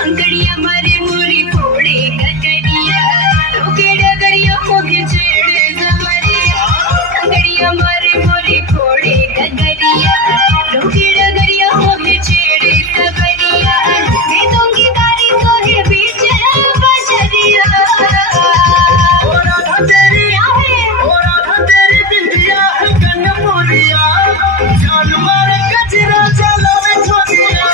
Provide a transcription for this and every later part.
अंकड़िया मारे मोरी फोड़े गगरिया रोके डगरिया होके छेड़े जमरिया अंकड़िया मारे मोरी फोड़े गगरिया रोके डगरिया होके छेड़े जमरिया दे दूंगी तारी तो है बीच बजरिया ओ राधा तेरी बिंदिया है कन्नपुरिया जान मारे गजरा चलावे छोरिया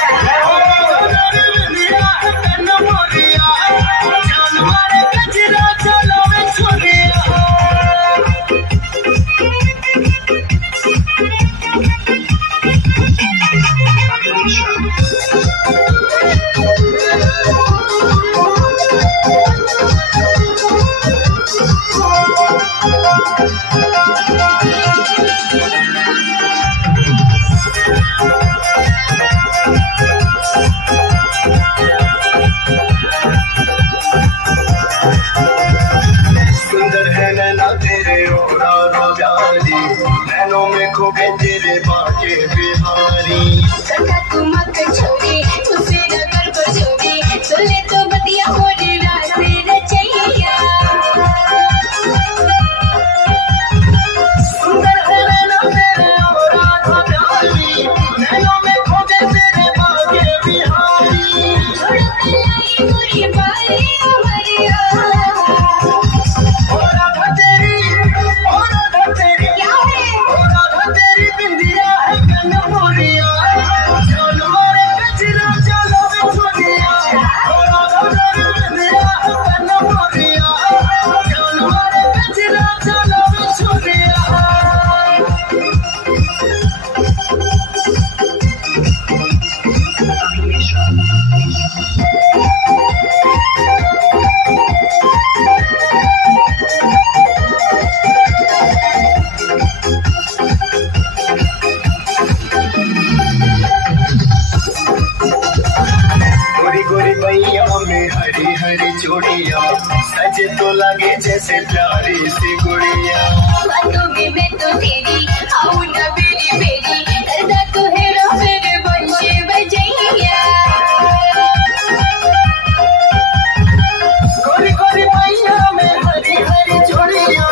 सुंदर है नैना तेरे और प्यारी नैनों में खोके तेरे बाके बिहारी तू मत छोड़ी मुझसे नगर को जोड़ी सुने तो बतिया होने रास्ते रचैया सुंदर है नैना तेरे और प्यारी नैनों में खोके तेरे बाके बिहारी छोड़ो कलाई पूरी बारी उमरिया हरी हरी चूड़िया सजे तो लगे जैसे प्यारी सी गुड़िया बातों में मैं तो तेरी आऊं ना मेरी मेरी करदा तो हेरो मेरे बंशे बजैया गोरी गोरी मैया में हरी हरी चूड़िया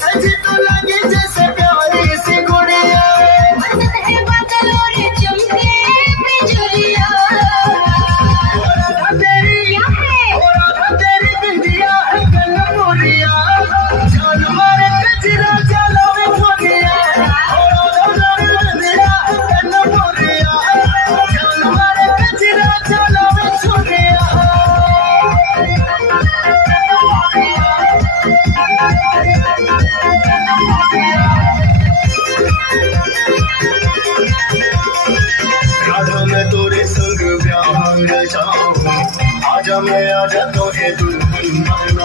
सजे तो लगे जैसे प्यारी सी गुड़िया मस्त है बादल और चमके बिजुलिया राधा मैं तोरे संग ब्याह रचाऊं आजा मैं आजा तो है दुल्हन